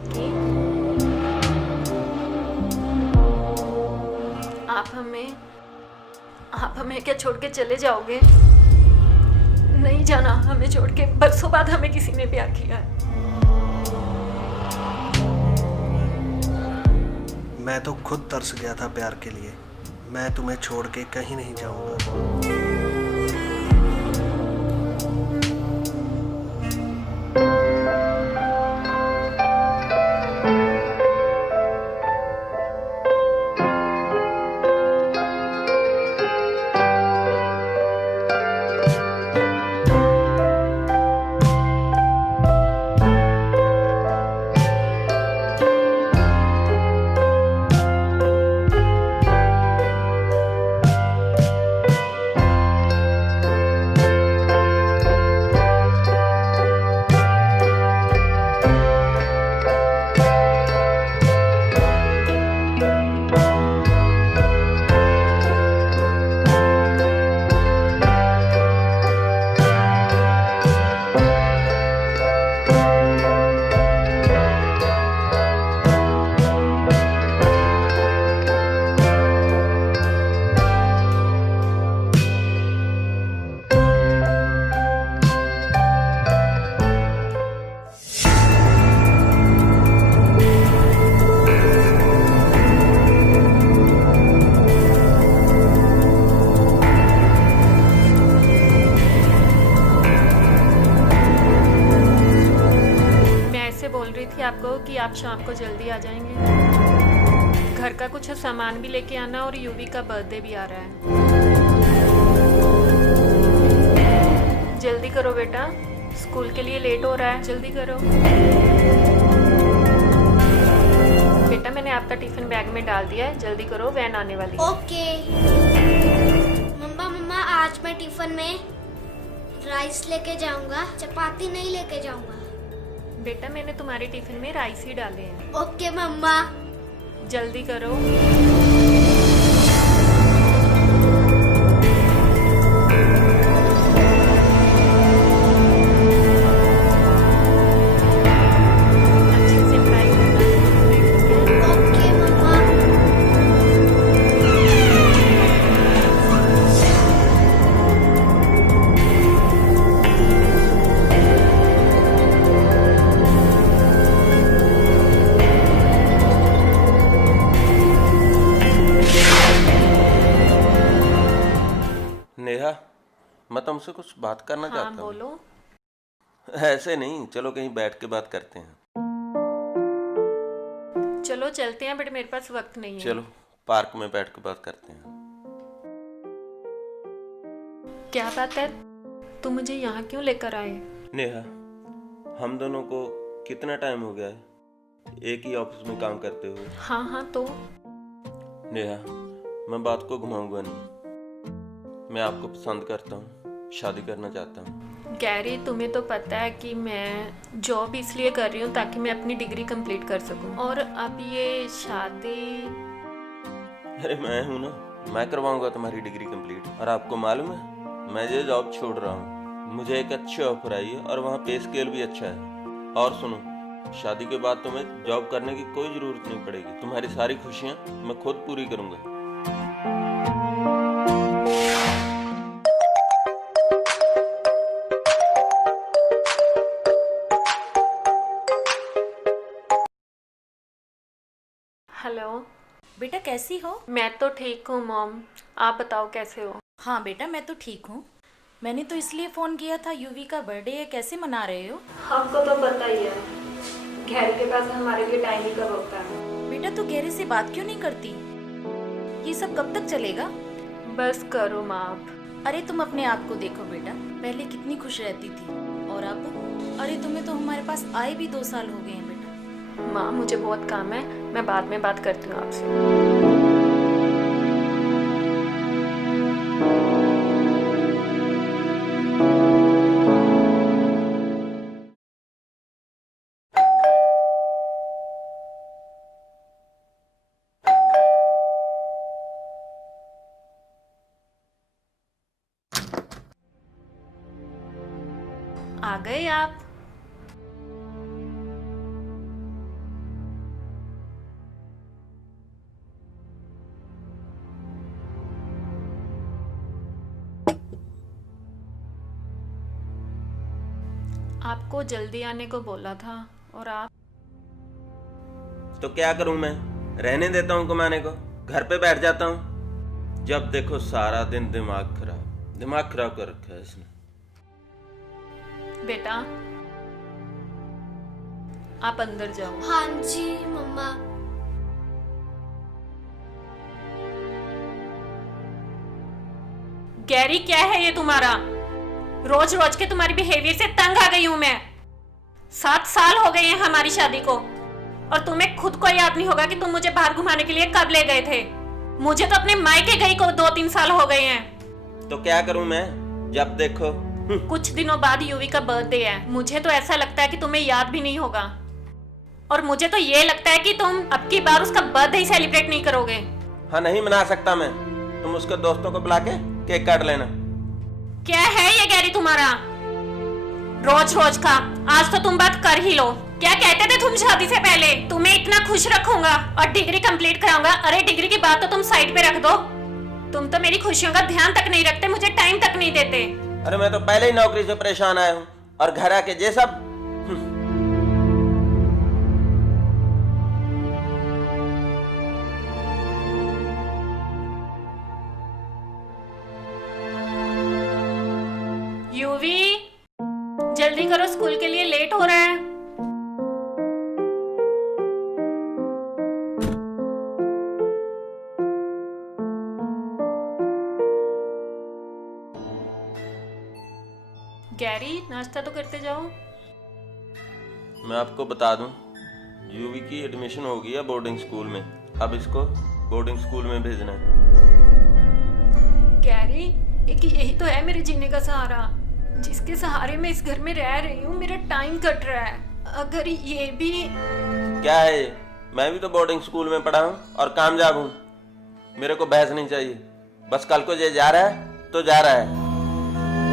आपकी। आप हमें क्या छोड़ के चले जाओगे? नहीं जाना हमें छोड़ के। बरसों बाद हमें किसी ने प्यार किया है। मैं तो खुद तरस गया था प्यार के लिए। मैं तुम्हें छोड़ के कहीं नहीं जाऊंगा। आपको कि आप शाम को जल्दी आ जाएंगे। घर का कुछ सामान भी लेके आना और यूवी का बर्थडे भी आ रहा है। जल्दी करो बेटा, स्कूल के लिए लेट हो रहा है। जल्दी करो बेटा, मैंने आपका टिफिन बैग में डाल दिया है। जल्दी करो, वैन आने वाली है। ओके मम्मा आज मैं टिफिन में राइस लेके जाऊंगा, चपाती नहीं लेके जाऊंगा। बेटा मैंने तुम्हारे टिफिन में राइस ही डाले हैं। ओके मम्मा। जल्दी करो। अच्छे से फ्राई करना। ओके मम्मा। नेहा, मैं तुमसे कुछ बात करना हाँ, चाहता हूँ। बोलो। ऐसे नहीं, चलो कहीं बैठ के बात करते हैं। चलो चलते हैं, बट मेरे पास वक्त नहीं है। चलो पार्क में बैठ के बात करते हैं। क्या बात है, तुम मुझे यहाँ क्यों लेकर आए? नेहा, हम दोनों को कितना टाइम हो गया है एक ही ऑफिस में काम करते हुए। हाँ तो नेहा, मैं बात को घुमाऊंगा नहीं। मैं आपको पसंद करता हूँ, शादी करना चाहता हूँ। गैरी, तुम्हें तो पता है कि मैं जॉब इसलिए कर रही हूँ ताकि मैं अपनी डिग्री कंप्लीट कर सकूँ, और अब ये शादी। अरे मैं हूँ ना, मैं करवाऊंगा तुम्हारी डिग्री कंप्लीट। और आपको मालूम है, मैं ये जॉब छोड़ रहा हूँ। मुझे एक अच्छी ऑफर आई है और वहाँ पे स्केल भी अच्छा है। और सुनो, शादी के बाद तुम्हें जॉब करने की कोई जरूरत नहीं पड़ेगी। तुम्हारी सारी खुशियाँ मैं खुद पूरी करूँगा। हेलो बेटा, कैसी हो? मैं तो ठीक हूँ मॉम, आप बताओ कैसे हो? हाँ बेटा, मैं तो ठीक हूँ। मैंने तो इसलिए फ़ोन किया था, यूवी का बर्थडे है, कैसे मना रहे हो? हमको तो पता ही है, घर के पास हमारे लिए टाइम ही कब होता है। बेटा तू गहरे से बात क्यों नहीं करती? ये सब कब तक चलेगा? बस करो माँ आप। अरे तुम अपने आप को देखो बेटा, पहले कितनी खुश रहती थी, और अब? अरे तुम्हें तो हमारे पास आए भी 2 साल हो गए हैं बेटा। माँ मुझे बहुत काम है, मैं बाद में बात करती हूँ आपसे। आ गए आप? आपको जल्दी आने को बोला था और आप तो क्या करूं मैं? रहने देता हूं कमाने को, घर पे बैठ जाता हूं। जब देखो सारा दिन दिमाग खराब कर रखा है इसने। बेटा आप अंदर जाओ। हाँ जी मम्मा। गैरी क्या है ये तुम्हारा? रोज रोज के तुम्हारी बिहेवियर से तंग आ गई हूं मैं। 7 साल हो गए हैं हमारी शादी को और तुम्हें खुद को याद नहीं होगा कि तुम मुझे बाहर घुमाने के लिए कब ले गए थे। मुझे तो अपने मायके गई को 2-3 साल हो गए हैं। तो क्या करूं मैं? जब देखो कुछ दिनों बाद यूवी का बर्थडे है। मुझे तो ऐसा लगता है कि तुम्हें याद भी नहीं होगा और मुझे तो ये लगता है कि तुम अब की बार उसका बर्थडे ही सेलिब्रेट नहीं करोगे। हाँ, नहीं मना सकता मैं। तुम उसके दोस्तों को बुला के केक काट लेना। क्या है ये गैरी तुम्हारा रोज रोज का? आज तो तुम बात कर ही लो। क्या कहते थे तुम शादी से पहले? तुम्हें इतना खुश रखूंगा और डिग्री कंप्लीट कराऊंगा। अरे डिग्री की बात तो तुम साइड पे रख दो। तुम तो मेरी खुशियों का ध्यान तक नहीं रखते, मुझे टाइम तक नहीं देते। अरे मैं तो पहले ही नौकरी से परेशान आया हूँ और घर आके ये सब। यूवी जल्दी करो, स्कूल के लिए लेट हो रहा है। गैरी नाश्ता तो करते जाओ। मैं आपको बता दूं, यूवी की एडमिशन हो गई है बोर्डिंग स्कूल में। अब इसको बोर्डिंग स्कूल में भेजना है। गैरी एक यही तो है मेरे जीने का सहारा, जिसके सहारे मैं इस घर में रह रही हूँ। मेरा टाइम कट रहा है। अगर ये भी क्या है ये? मैं भी तो बोर्डिंग स्कूल में पढ़ा हूँ और कामयाब हूँ। मेरे को बहस नहीं चाहिए। बस कल को ये जा रहा है तो जा रहा है।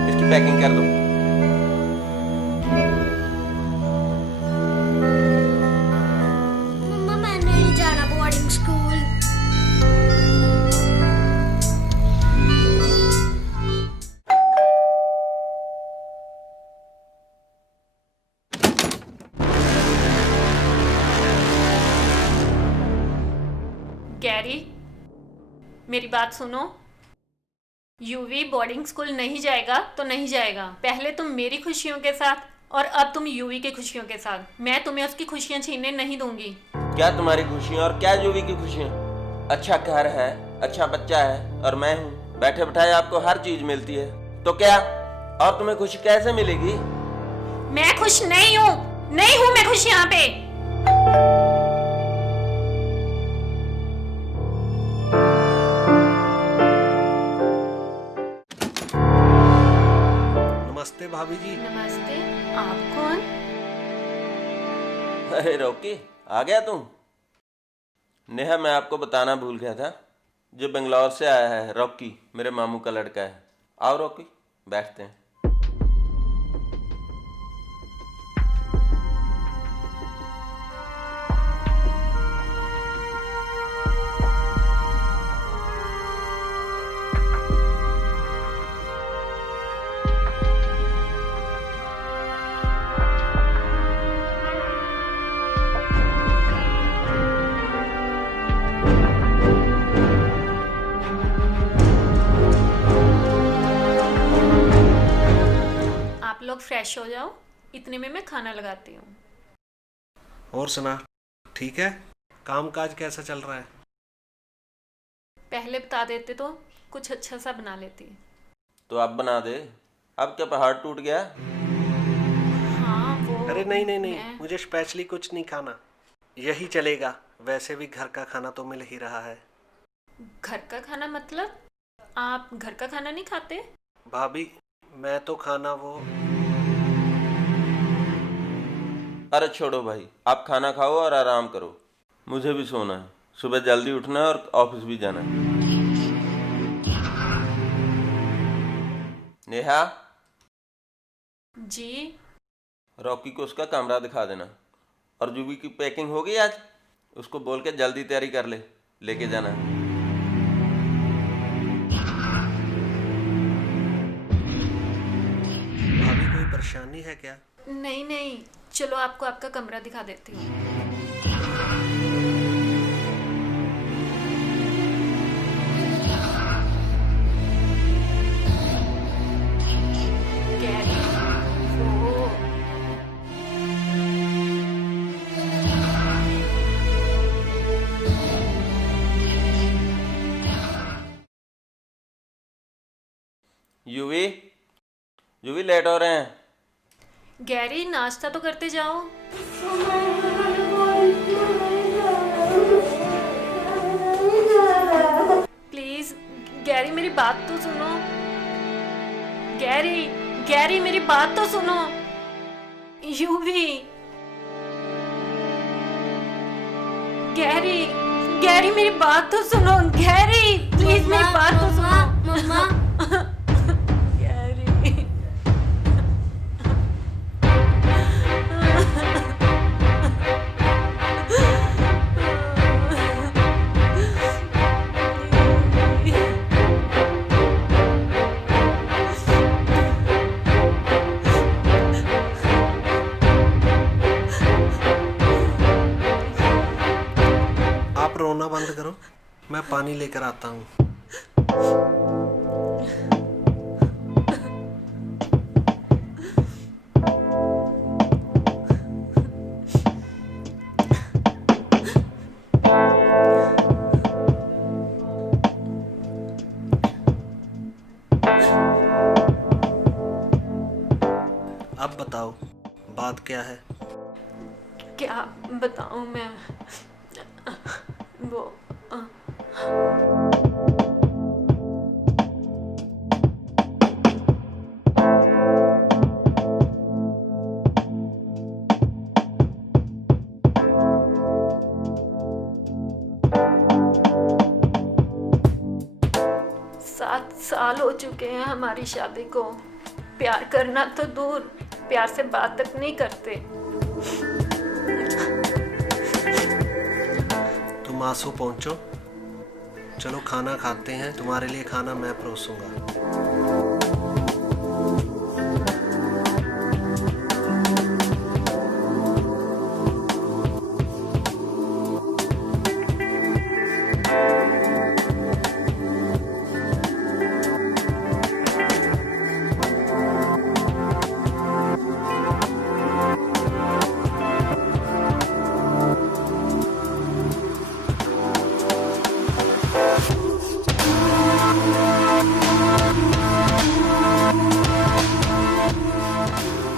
इसकी पैकिंग कर दो। मम्मा मैं नहीं जाना बोर्डिंग स्कूल। गैरी मेरी बात सुनो। यूवी बोर्डिंग स्कूल नहीं जाएगा तो नहीं जाएगा। पहले तुम मेरी खुशियों के साथ और अब तुम यूवी की खुशियों के साथ। मैं तुम्हें उसकी खुशियां छीनने नहीं दूंगी। क्या तुम्हारी खुशियाँ और क्या यूवी की खुशियाँ? अच्छा घर है, अच्छा बच्चा है और मैं हूँ। बैठे बैठाए आपको हर चीज मिलती है तो क्या? और तुम्हें खुशी कैसे मिलेगी? मैं खुश नहीं हूँ मैं खुश यहाँ पे। नमस्ते भाभी जी। नमस्ते। आप कौन? अरे रॉकी, आ गया तुम? नेहा, मैं आपको बताना भूल गया था, जो बेंगलोर से आया है रॉकी, मेरे मामू का लड़का है। आओ रॉकी, बैठते हैं। लोग फ्रेश हो जाओ, इतने में मैं खाना लगाती हूँ। और सुना, ठीक है? काम काज कैसा चल रहा है? पहले बता देते तो कुछ अच्छा सा बना लेती। तो आप बना दे। अब क्या पहाड़ टूट गया? हाँ वो। अरे नहीं, मुझे स्पेशली कुछ नहीं खाना, यही चलेगा। वैसे भी घर का खाना तो मिल ही रहा है। घर का खाना मतलब आप घर का खाना नहीं खाते? भाभी मैं तो खाना वो। अरे छोड़ो भाई, आप खाना खाओ और आराम करो। मुझे भी सोना है, सुबह जल्दी उठना है और ऑफिस भी जाना है। नेहा जी। रॉकी को उसका कमरा दिखा देना। और जूबी की पैकिंग हो गई आज? उसको बोल के जल्दी तैयारी कर ले, लेके जाना है। भाभी कोई परेशानी है क्या? नहीं नहीं, चलो आपको आपका कमरा दिखा देती हूँ। गैरी, वो यूवी, यूवी लेट हो रहे हैं। गैरी, नाश्ता तो करते जाओ। प्लीज गैरी, मेरी बात तो सुनो। गैरी, गैरी मेरी बात तो सुनो। यूवी, गैरी, गैरी मेरी बात तो सुनो। गैरी प्लीज मेरी बात तो सुनो। मम्मा गैरी, आप रोना बंद करो, मैं पानी लेकर आता हूँ। अब बताओ, बात क्या है? क्या बताऊं मैं? वो सात साल हो चुके हैं हमारी शादी को। प्यार करना तो दूर, प्यार से बात तक नहीं करते। तुम आंसू पहुंचो, चलो खाना खाते हैं। तुम्हारे लिए खाना मैं परोसूंगा।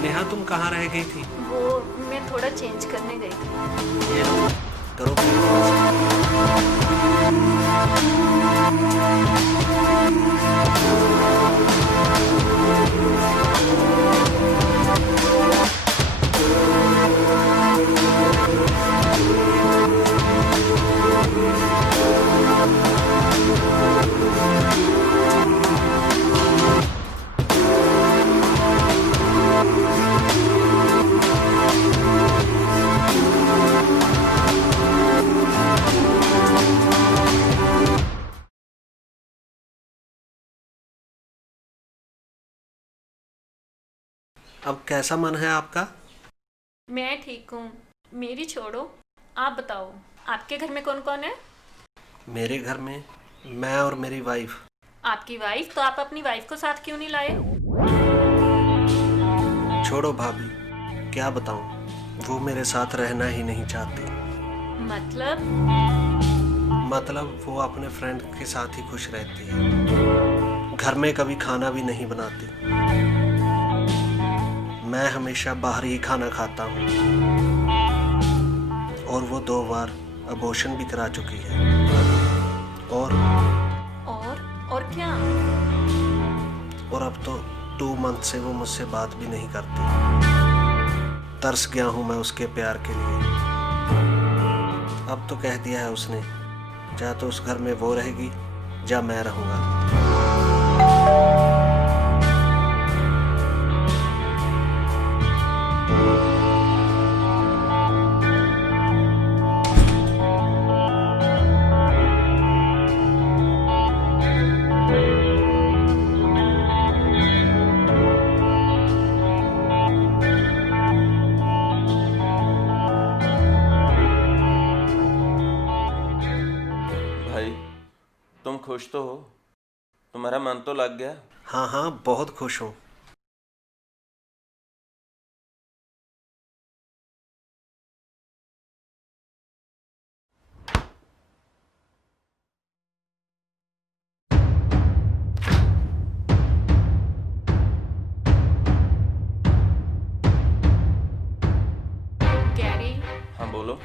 नेहा, तुम कहाँ रह गई थी? वो मैं थोड़ा चेंज करने गई थी। ये लो, करो ब्रेकफास्ट। अब कैसा मन है आपका? मैं ठीक हूँ, मेरी छोड़ो। आप बताओ, आपके घर में कौन कौन है? मेरे घर में मैं और मेरी वाइफ। आपकी वाइफ? तो आप अपनी वाइफ को साथ क्यों नहीं लाए? छोड़ो भाभी, क्या बताऊं, वो मेरे साथ रहना ही नहीं चाहती। मतलब वो अपने फ्रेंड के साथ ही खुश रहती है। घर में कभी खाना भी नहीं बनाती। मैं हमेशा बाहर ही खाना खाता हूँ। और वो 2 बार अबॉर्शन भी करा चुकी है। और क्या? और अब तो 2 मंथ से वो मुझसे बात भी नहीं करती। तरस गया हूँ मैं उसके प्यार के लिए। अब तो कह दिया है उसने, या तो उस घर में वो रहेगी या मैं रहूँगा। खुश तो हो? तुम्हारा मन तो लग गया? हाँ हाँ, बहुत खुश हूँ। गैरी, हाँ बोलो।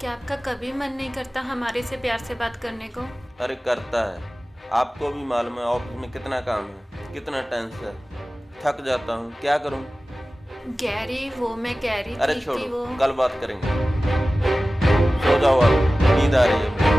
क्या आपका कभी मन नहीं करता हमारे से प्यार से बात करने को? अरे करता है, आपको भी मालूम है ऑफिस में कितना काम है, कितना टेंस है, थक जाता हूँ, क्या करूँ? गैरी, वो मैं कह रही अरे थी कि छोड़ो, वो कल बात करेंगे। सो जाओ आप, नींद आ रही है मुझे।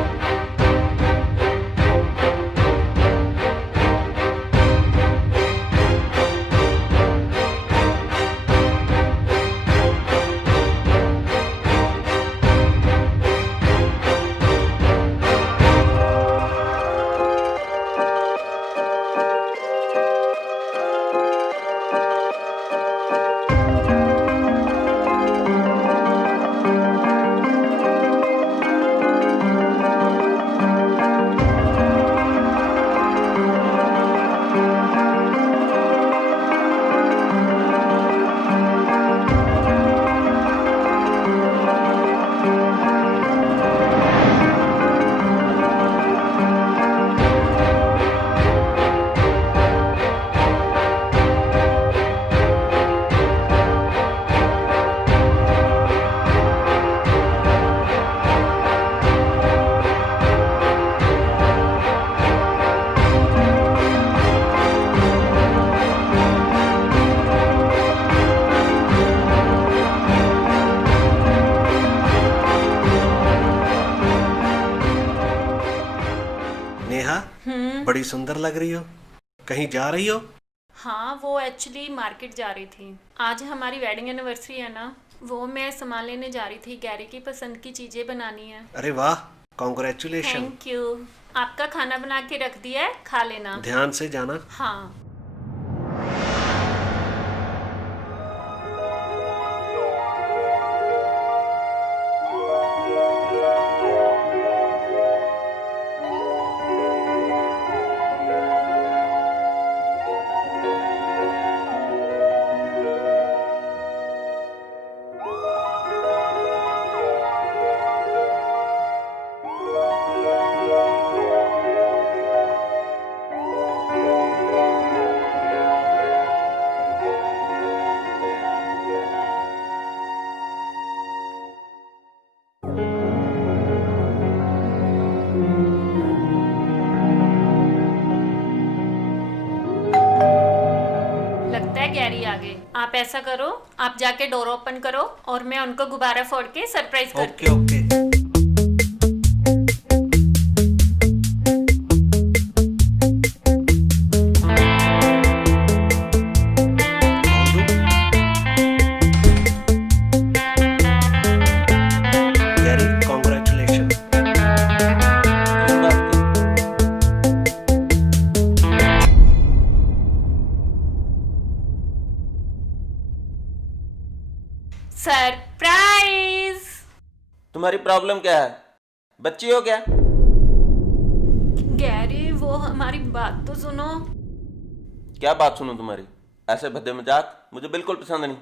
नेहा, बड़ी सुंदर लग रही हो। कहीं जा रही हो? हाँ, वो एक्चुअली मार्केट जा रही थी। आज हमारी वेडिंग एनिवर्सरी है ना, वो मैं सामान लेने जा रही थी। गैरी की पसंद की चीजें बनानी है। अरे वाह, कॉन्ग्रेचुलेशन। Thank you. आपका खाना बना के रख दिया है, खा लेना। ध्यान से जाना। हाँ। लगता है गैरी आ गए। आप ऐसा करो, आप जाके डोर ओपन करो और मैं उनको गुब्बारा फोड़ के सरप्राइज करती ओके हूँ। ओके। Gary, congratulation. किस बात की? सरप्राइज। तुम्हारी प्रॉब्लम क्या है? बच्ची हो क्या? गैरी, वो हमारी बात तो सुनो। क्या बात सुनूं तुम्हारी? ऐसे भद्दे मजाक मुझे बिल्कुल पसंद नहीं।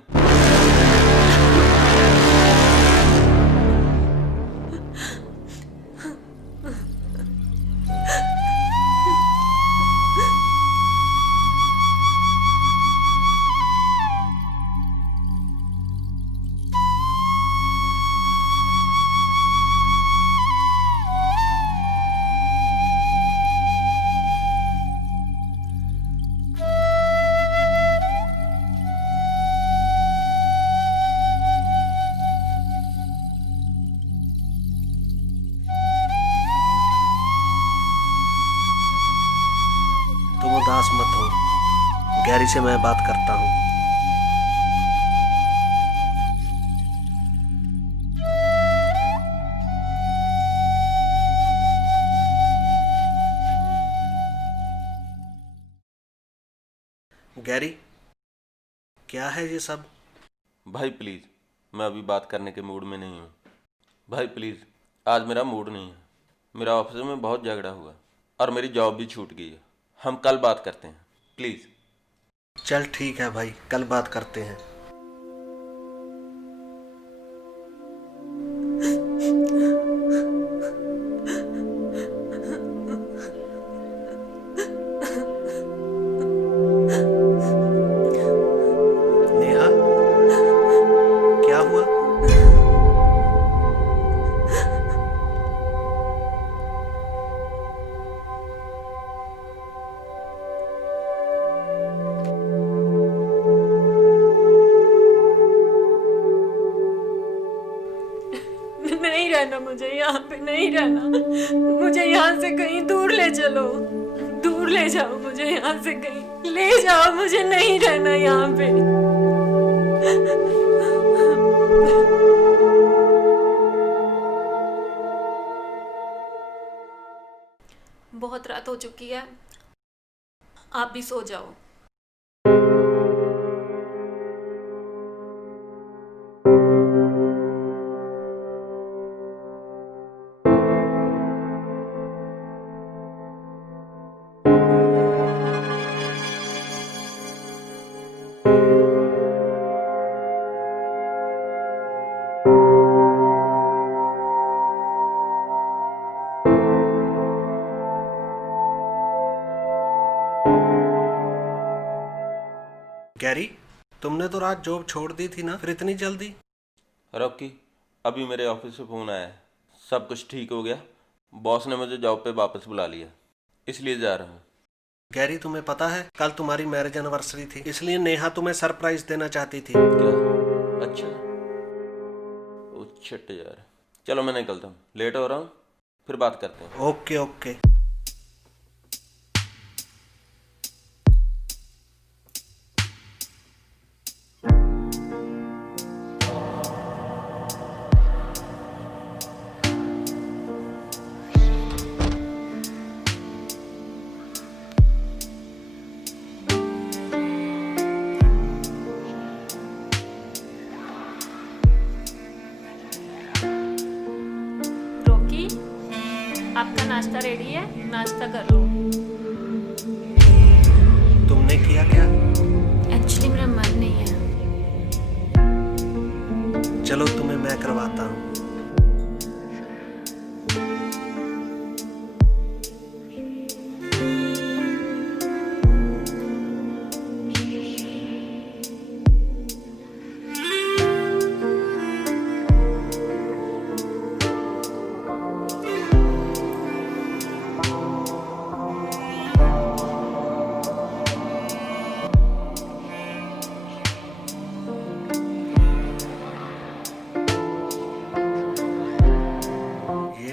तुम उदास मत हो, गैरी से मैं बात करता हूँ। गैरी, क्या है ये सब? भाई प्लीज, मैं अभी बात करने के मूड में नहीं हूँ। भाई प्लीज, आज मेरा मूड नहीं है। मेरा ऑफिस में बहुत झगड़ा हुआ। और मेरी जॉब भी छूट गई है। हम कल बात करते हैं प्लीज। चल ठीक है भाई, कल बात करते हैं। नेहा, क्या हुआ? नहीं रहना, मुझे यहाँ पे नहीं रहना। मुझे यहाँ से कहीं दूर ले चलो, दूर ले जाओ मुझे यहाँ से, कहीं ले जाओ मुझे, नहीं रहना यहाँ पे। बहुत रात हो चुकी है, आप भी सो जाओ। गैरी, तुमने तो रात जॉब छोड़ दी थी ना, फिर इतनी जल्दी? रॉकी, अभी मेरे ऑफिस से फ़ोन आया है, सब कुछ ठीक हो गया। बॉस ने मुझे जॉब पे वापस बुला लिया, इसलिए जा रहा हूँ। गैरी, तुम्हें पता है कल तुम्हारी मैरिज एनिवर्सरी थी, इसलिए नेहा तुम्हें सरप्राइज देना चाहती थी। क्या? अच्छा, ओ छिट यार। चलो मैं निकलता हूँ, लेट हो रहा हूँ, फिर बात करते हैं। Okay okay. रोकी, आपका नाश्ता रेडी है, नाश्ता कर लो। तुमने किया क्या? एक्चुअली मेरा मन नहीं है। चलो तुम्हें मैं करवाता हूँ।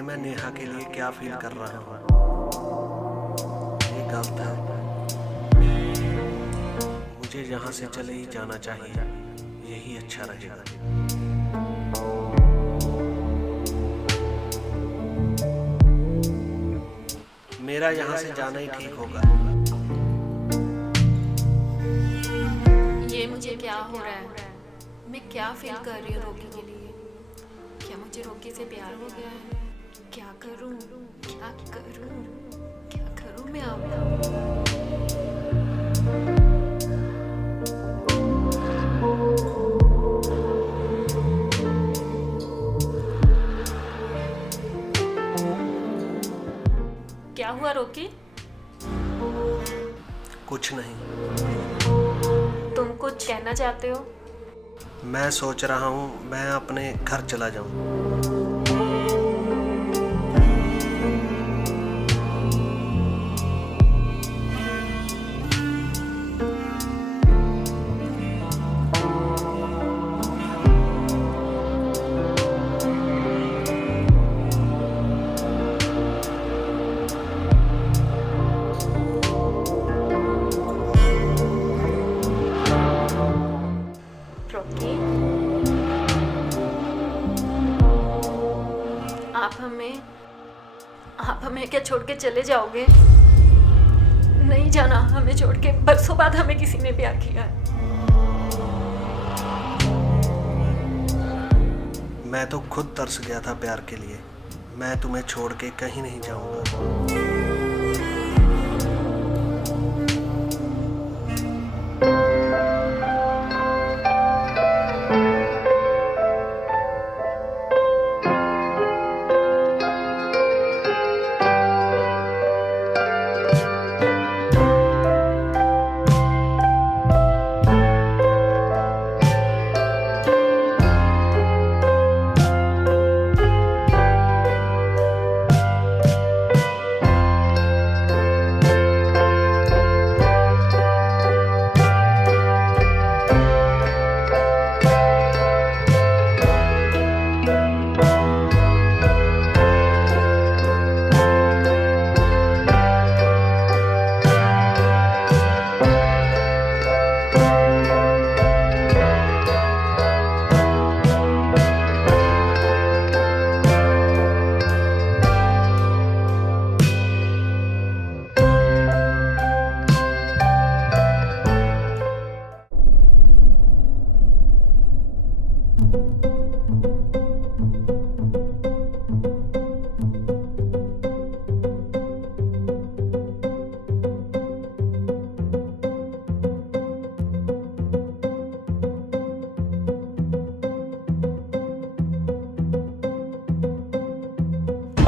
मैं नेहा के लिए क्या फील कर रहा हूँ, ये गलत है। मुझे यहाँ से चले ही जाना चाहिए, यही अच्छा रहेगा। मेरा यहाँ से जाना ही ठीक होगा। ये मुझे क्या हो रहा है? मैं क्या फील कर रही हूँ रोकी के लिए? क्या मुझे रोकी से प्यार हो गया है? क्या करूं, क्या करूं, क्या करूं मैं अब? क्या हुआ रोकी? कुछ नहीं। तुम कुछ कहना चाहते हो? मैं सोच रहा हूँ मैं अपने घर चला जाऊँ। आप हमें क्या छोड़ के चले जाओगे? नहीं जाना हमें छोड़ के। बरसों बाद हमें किसी ने प्यार किया है। मैं तो खुद तरस गया था प्यार के लिए। मैं तुम्हें छोड़ के कहीं नहीं जाऊंगा।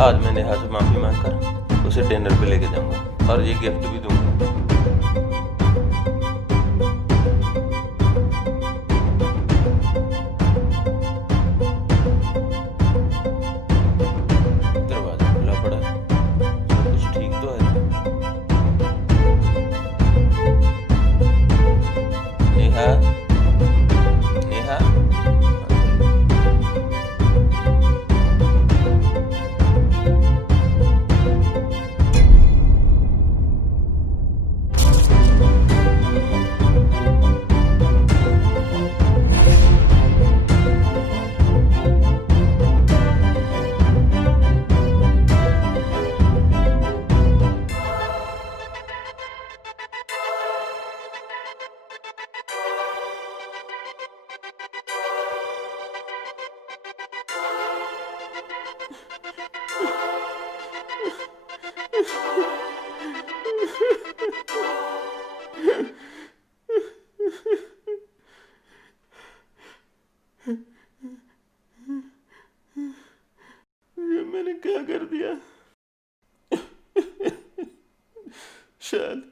आज मैं नेहा से माफी मांगकर उसे डिनर पे लेके जाऊंगा और ये गिफ्ट भी दूंगा। दरवाजा खुला पड़ा है, कुछ ठीक तो है। नेहा, नेहा, ये मैंने क्या कर दिया? शायद